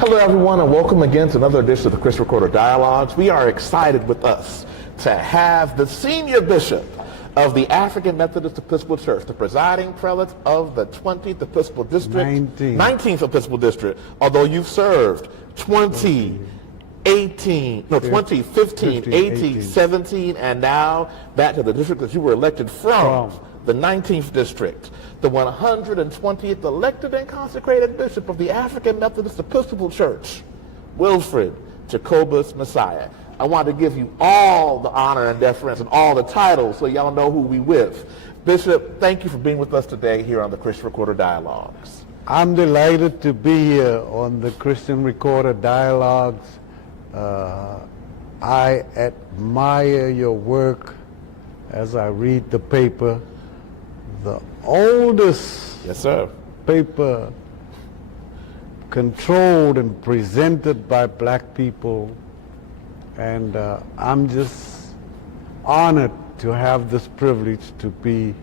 Hello everyone and welcome again to another edition of the Chris Recorder Dialogues. We are excited with us to have the senior bishop of the African Methodist Episcopal Church, the presiding prelate of the 20th Episcopal District, 19th Episcopal District, although you've served 15, 18, 17, and now back to the district that you were elected from, the 19th District, the 120th elected and consecrated bishop of the African Methodist Episcopal Church, Wilfred Jacobus Messiah. I want to give you all the honor and deference and all the titles so y'all know who we with. Bishop, thank you for being with us today here on the Christian Recorder Dialogues. I'm delighted to be here on the Christian Recorder Dialogues. I admire your work as I read the paper. The oldest paper controlled and presented by black people, and I'm just honored to have this privilege to be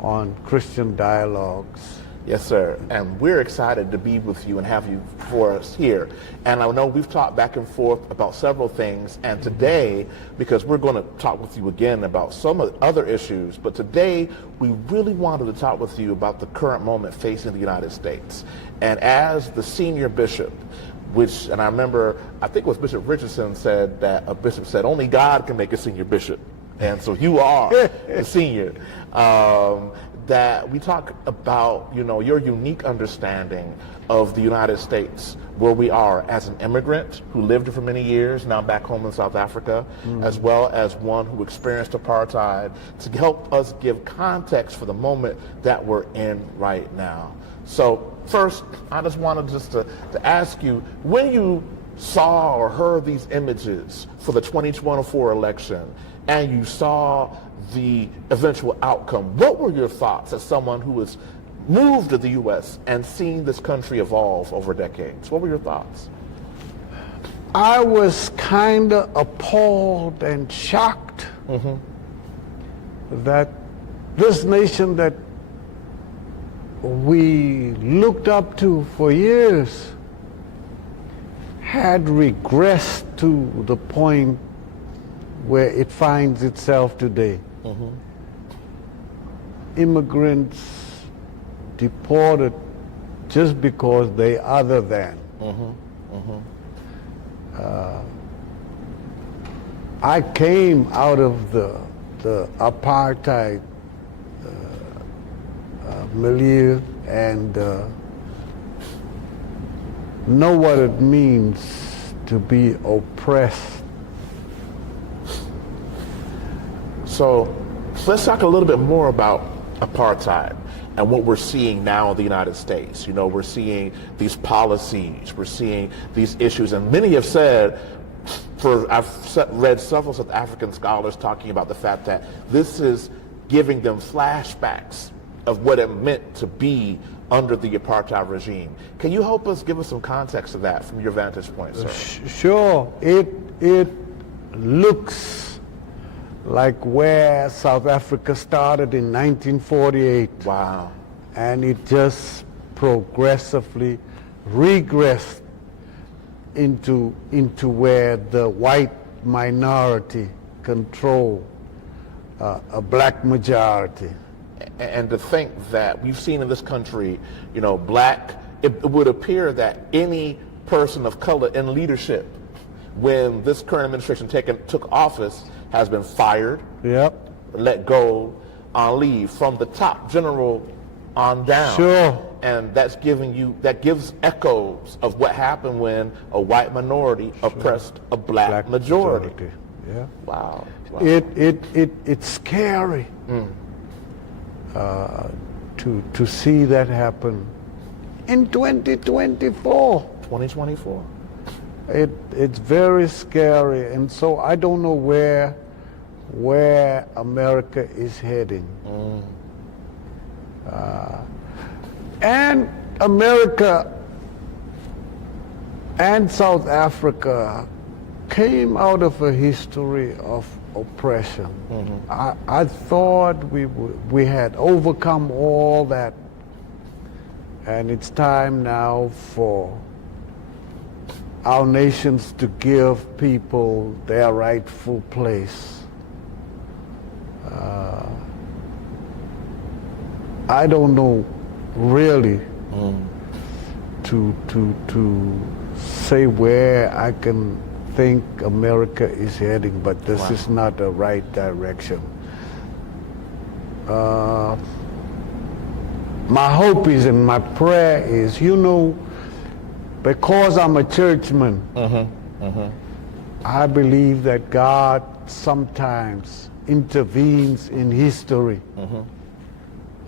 on Christian Dialogues. Yes, sir. And we're excited to be with you and have you for us here. And I know we've talked back and forth about several things. And today, because we're going to talk with you again about some of the other issues, but today we really wanted to talk with you about the current moment facing the United States. And as the senior bishop, and I remember, I think it was Bishop Richardson said that a bishop said, only God can make a senior bishop. And so you are the senior. That we talk about, your unique understanding of the United States, where we are as an immigrant who lived for many years, now back home in South Africa, as well as one who experienced apartheid, to help us give context for the moment that we're in right now. So first, I just wanted to ask you, when you saw or heard these images for the 2024 election, and you saw the eventual outcome, what were your thoughts as someone who has moved to the U.S. and seen this country evolve over decades? What were your thoughts? I was kind of appalled and shocked that this nation that we looked up to for years had regressed to the point where it finds itself today. Immigrants deported just because they other than. I came out of the apartheid milieu and know what it means to be oppressed. So let's talk a little bit more about apartheid and what we're seeing now in the United States. We're seeing these policies, we're seeing these issues, and many have said, I've read several South African scholars talking about the fact that this is giving them flashbacks of what it meant to be under the apartheid regime. Can you help us, give us some context of that from your vantage point, sir? Sure. It looks like where South Africa started in 1948. Wow. And it just progressively regressed into where the white minority control a black majority. And to think that we've seen in this country, it would appear that any person of color in leadership, when this current administration took office, has been fired, let go, on leave, from the top general on down. Sure. And that gives echoes of what happened when a white minority oppressed a black majority. Yeah. Wow. It's scary to see that happen in 2024. 2024. It's very scary, and so I don't know where America is heading. And America and South Africa came out of a history of oppression. I thought we had overcome all that, and it's time now for our nations to give people their rightful place. I don't know really to say where I can think America is heading, but this is not the right direction. My hope is and my prayer is, because I'm a churchman, I believe that God sometimes intervenes in history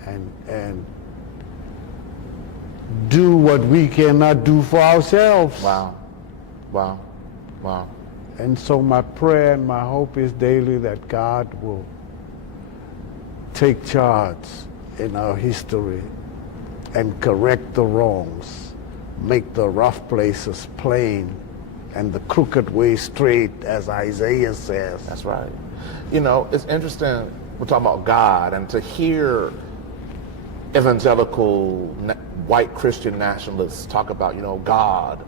and do what we cannot do for ourselves. Wow. And so my prayer and my hope is daily that God will take charge in our history and correct the wrongs, make the rough places plain and the crooked way straight, as Isaiah says. That's right. It's interesting, we're talking about God, and to hear evangelical white Christian nationalists talk about, God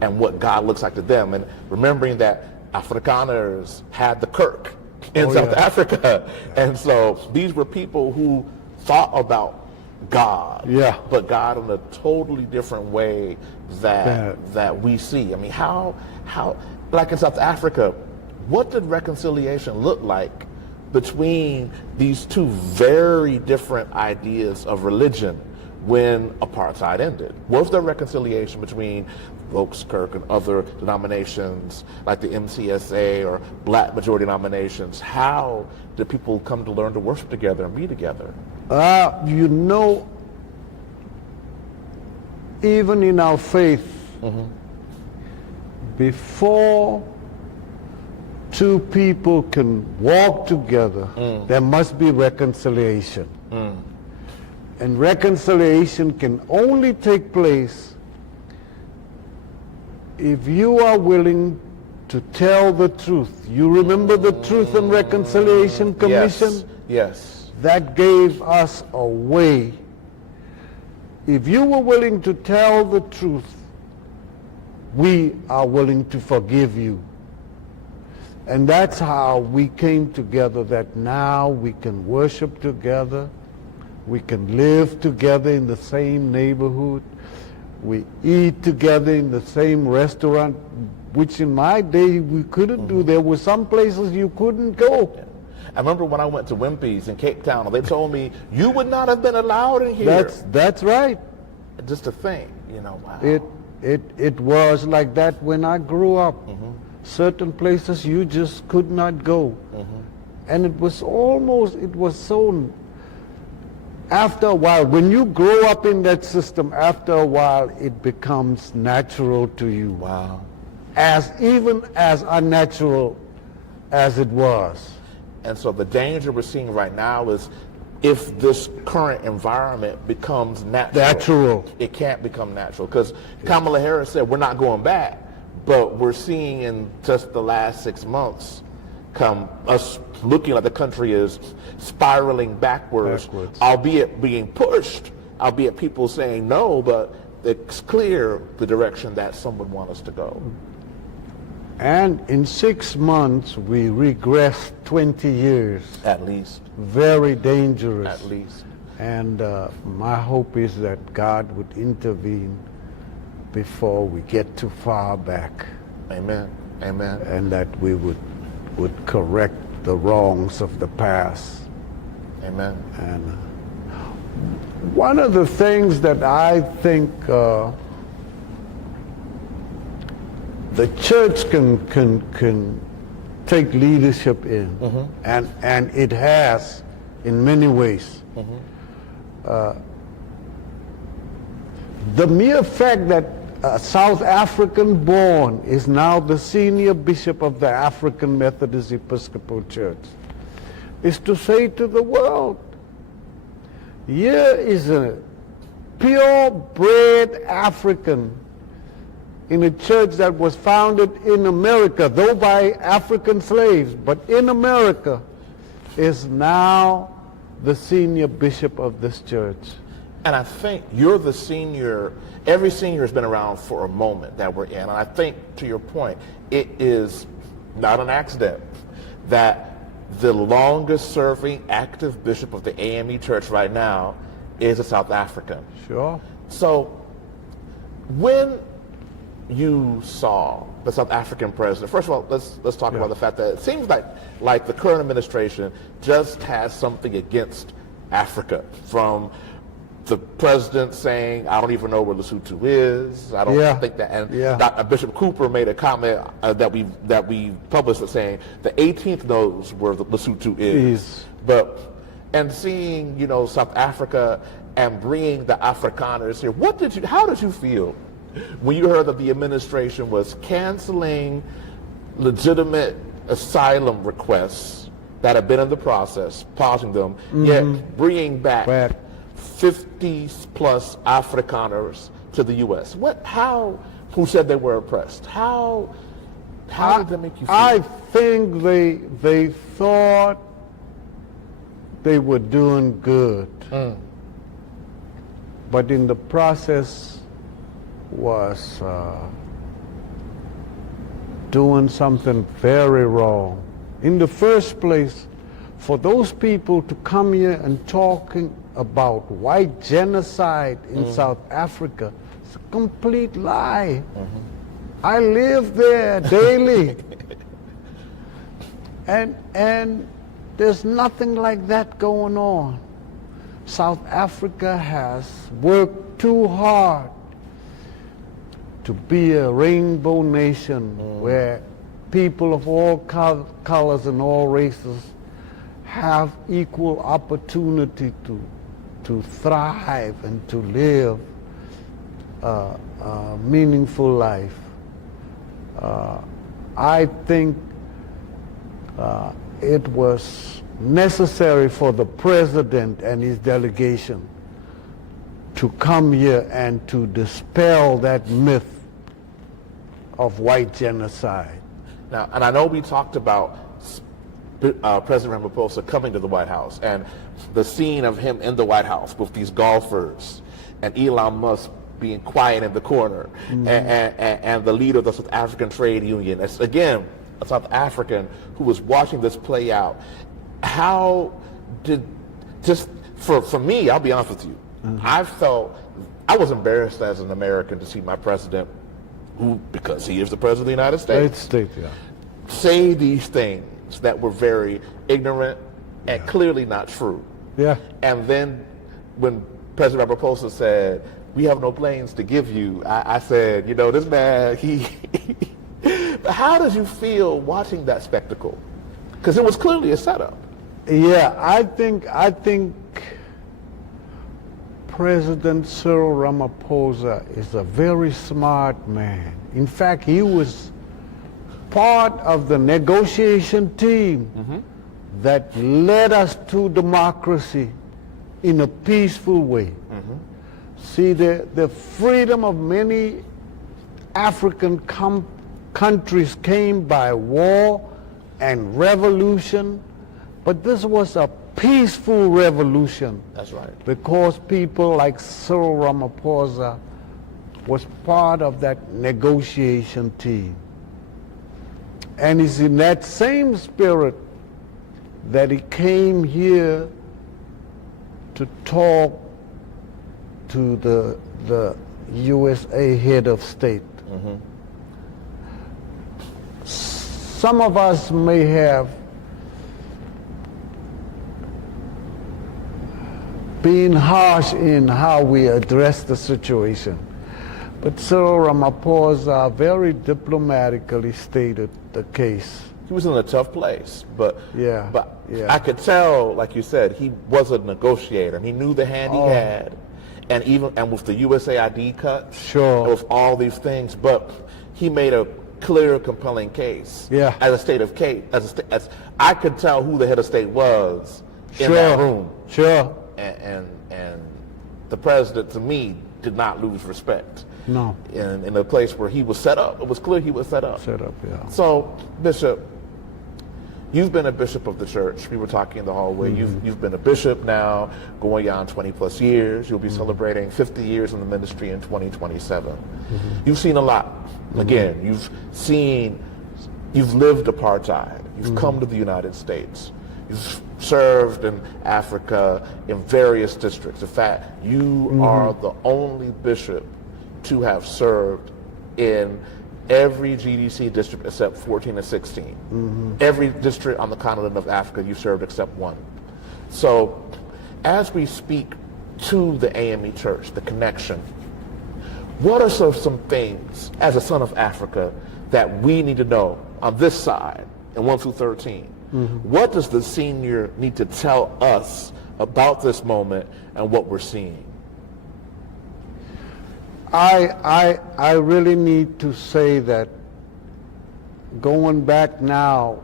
and what God looks like to them, and remembering that Afrikaners had the Kirk in South Africa. And so these were people who thought about God, but God in a totally different way that we see. I mean, how like in South Africa, what did reconciliation look like between these two very different ideas of religion when apartheid ended? What was the reconciliation between Volkskirk and other denominations like the MCSA or black majority denominations? How did people come to learn to worship together and be together? Even in our faith, before two people can walk together, there must be reconciliation. And reconciliation can only take place if you are willing to tell the truth. You remember the Truth and Reconciliation Commission? Yes. That gave us a way. If you were willing to tell the truth, we are willing to forgive you. And that's how we came together, that now we can worship together, we can live together in the same neighborhood, we eat together in the same restaurant, which in my day we couldn't do. There were some places you couldn't go. I remember when I went to Wimpy's in Cape Town, they told me, you would not have been allowed in here. That's right. Just a thing, wow. It was like that when I grew up. Certain places you just could not go. And it was so, after a while, when you grow up in that system, after a while it becomes natural to you. Wow. Even as unnatural as it was. And so the danger we're seeing right now is if this current environment becomes natural. It can't become natural, because Kamala Harris said we're not going back, but we're seeing in just the last 6 months us looking like the country is spiraling backwards, albeit being pushed, albeit people saying no, but it's clear the direction that some would want us to go. And in 6 months, we regressed 20 years. At least. Very dangerous. At least. And my hope is that God would intervene before we get too far back. Amen. Amen. And that we would correct the wrongs of the past. Amen. And one of the things that I think the church can take leadership in, and it has in many ways. The mere fact that a South African born is now the senior bishop of the African Methodist Episcopal Church is to say to the world, here is a purebred African in a church that was founded in America, though by African slaves, but in America, is now the senior bishop of this church. And I think you're the senior, every senior has been around for a moment that we're in. And I think, to your point, it is not an accident that the longest serving active bishop of the AME Church right now is a South African. Sure. So when you saw the South African president, first of all, let's talk about the fact that it seems like the current administration just has something against Africa, from the president saying, I don't even know where Lesotho is. I don't think that. And Bishop Cooper made a comment that we published saying the 18th knows where the Lesotho is. And seeing, South Africa and bringing the Afrikaners here, how did you feel when you heard that the administration was canceling legitimate asylum requests that have been in the process, pausing them, yet bringing back 50 plus Afrikaners to the U.S.? Who said they were oppressed? How did that make you feel? I think they thought they were doing good, but in the process was doing something very wrong. In the first place, for those people to come here and talking about white genocide in South Africa, it's a complete lie. I live there daily. and there's nothing like that going on. South Africa has worked too hard to be a rainbow nation where people of all colors and all races have equal opportunity to thrive and to live a meaningful life. I think it was necessary for the president and his delegation to come here and to dispel that myth of white genocide. Now, and I know we talked about President Ramaphosa coming to the White House and the scene of him in the White House with these golfers and Elon Musk being quiet in the corner, and the leader of the South African Trade Union. It's, again, a South African who was watching this play out. How did, just for me, I'll be honest with you, I was embarrassed as an American to see my president, who, because he is the president of the United States, say these things that were very ignorant and clearly not true. And then when President Ramaphosa said, we have no planes to give you, I said, this man, But how did you feel watching that spectacle? Because it was clearly a setup. I think President Cyril Ramaphosa is a very smart man. In fact, he was part of the negotiation team that led us to democracy in a peaceful way. See, the freedom of many African countries came by war and revolution, but this was a peaceful revolution. That's right. Because people like Cyril Ramaphosa was part of that negotiation team. And it's in that same spirit that he came here to talk to the USA head of state. Some of us may have been harsh in how we address the situation, but Cyril Ramaphosa very diplomatically stated the case. He was in a tough place, but I could tell, like you said, he was a negotiator, and he knew the hand he had, and with the USAID cuts, with all these things, but he made a clear, compelling case. As a state of case, as I could tell who the head of state was in that room. And the president, to me, did not lose respect. No. In a place where he was set up, it was clear he was set up. So, Bishop, You've been a bishop of the church. We were talking in the hallway. You've been a bishop now, going on 20 plus years. You'll be celebrating 50 years in the ministry in 2027. You've seen a lot. Again, you've lived apartheid. You've come to the United States. You've served in Africa in various districts. In fact, you are the only bishop to have served in every GDC district except 14 and 16. Every district on the continent of Africa you've served except one. So as we speak to the AME Church, the connection, what are some things as a son of Africa that we need to know on this side in 1 through 13? What does the senior need to tell us about this moment and what we're seeing? I really need to say that going back now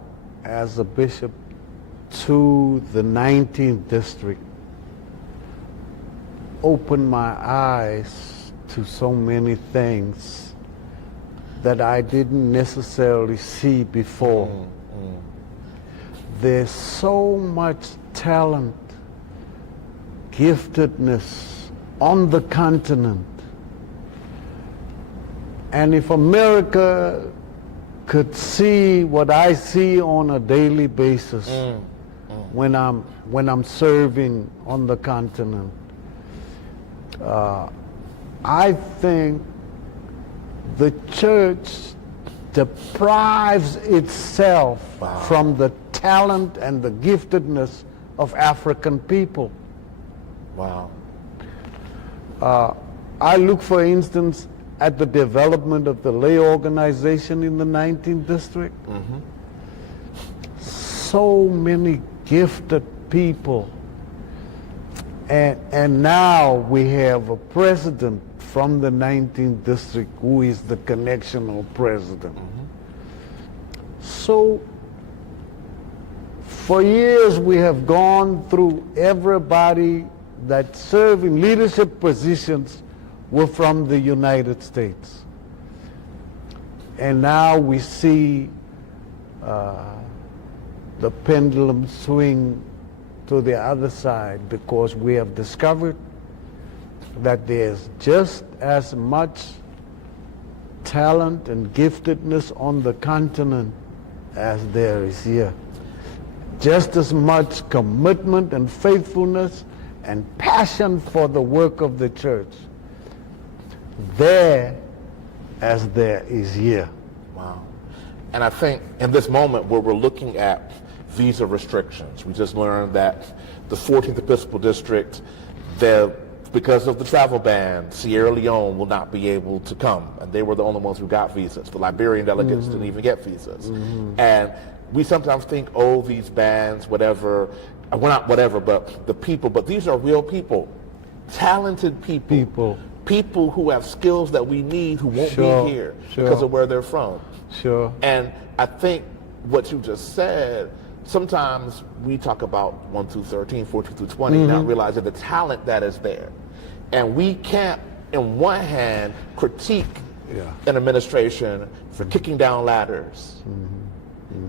as a bishop to the 19th district opened my eyes to so many things that I didn't necessarily see before. There's so much talent, giftedness on the continent. And if America could see what I see on a daily basis when I'm serving on the continent, I think the church deprives itself from the talent and the giftedness of African people. Wow. I look, for instance, at the development of the lay organization in the 19th district. So many gifted people. And now we have a president from the 19th district who is the connectional president. So for years we have gone through everybody that serve in leadership positions were from the United States. And now we see the pendulum swing to the other side because we have discovered that there's just as much talent and giftedness on the continent as there is here. Just as much commitment and faithfulness and passion for the work of the church there as there is here. Wow. And I think in this moment where we're looking at visa restrictions, we just learned that the 14th Episcopal District, because of the travel ban, Sierra Leone will not be able to come. And they were the only ones who got visas. The Liberian delegates didn't even get visas. And we sometimes think, oh, these bans, whatever, well, not whatever, but the people, but these are real people, talented people. People who have skills that we need who won't be here because of where they're from. And I think what you just said, sometimes we talk about 1 through 13, 14 through 20, not realizing the talent that is there. And we can't, in one hand, critique an administration for kicking down ladders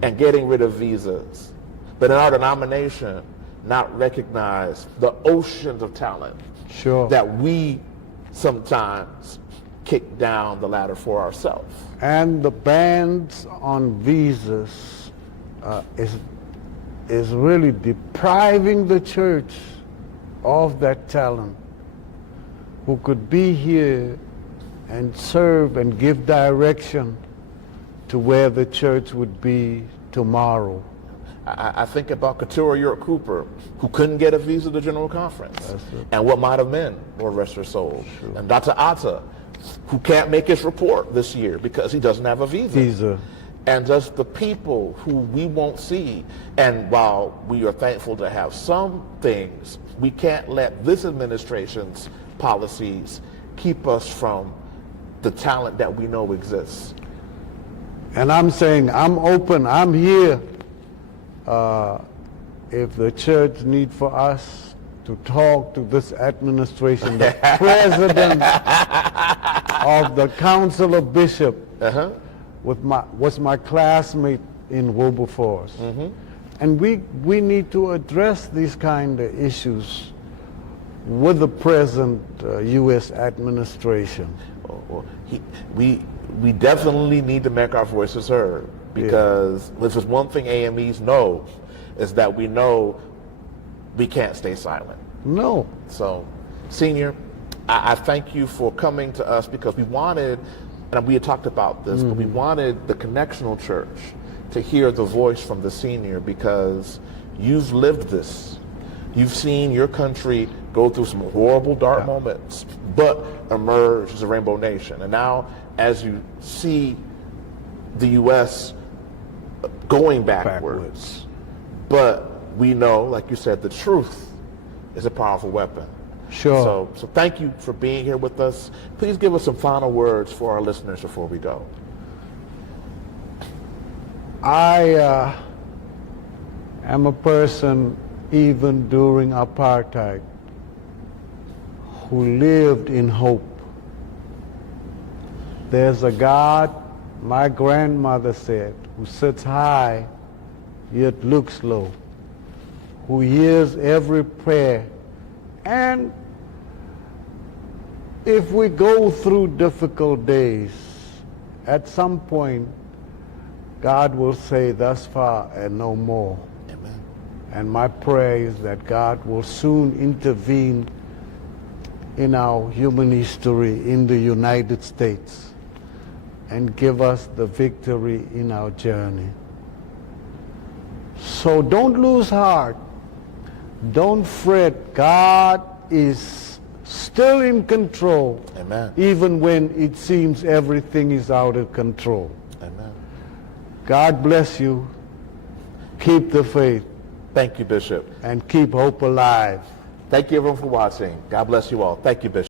and getting rid of visas, but in our denomination, not recognize the oceans of talent that we sometimes kick down the ladder for ourselves. And the bans on visas is really depriving the church of that talent who could be here and serve and give direction to where the church would be tomorrow. I think about Keturah York Cooper, who couldn't get a visa to General Conference, and what might have been, Lord rest her soul. And Dr. Atta, who can't make his report this year because he doesn't have a visa. And just the people who we won't see. And while we are thankful to have some things, we can't let this administration's policies keep us from the talent that we know exists. And I'm saying, I'm open, I'm here. If the church need for us to talk to this administration, the president of the Council of Bishops was my classmate in Wilberforce. And we need to address these kind of issues with the present U.S. administration. Well, we definitely need to make our voices heard, because this is one thing AMEs know, is that we know we can't stay silent. No. So, Senior, I thank you for coming to us, because we wanted, and we had talked about this, but we wanted the Connectional Church to hear the voice from the Senior, because you've lived this. You've seen your country go through some horrible, dark moments, but emerge as a rainbow nation. And now, as you see the U.S. going backwards, but we know, like you said, the truth is a powerful weapon. Sure. So thank you for being here with us. Please give us some final words for our listeners before we go. I am a person, even during apartheid, who lived in hope. There's a God, my grandmother said, who sits high yet looks low, who hears every prayer. And if we go through difficult days, at some point, God will say, thus far and no more. Amen. And my prayer is that God will soon intervene in our human history in the United States and give us the victory in our journey. So don't lose heart. Don't fret. God is still in control. Amen. Even when it seems everything is out of control. Amen. God bless you. Keep the faith. Thank you, Bishop. And keep hope alive. Thank you, everyone, for watching. God bless you all. Thank you, Bishop.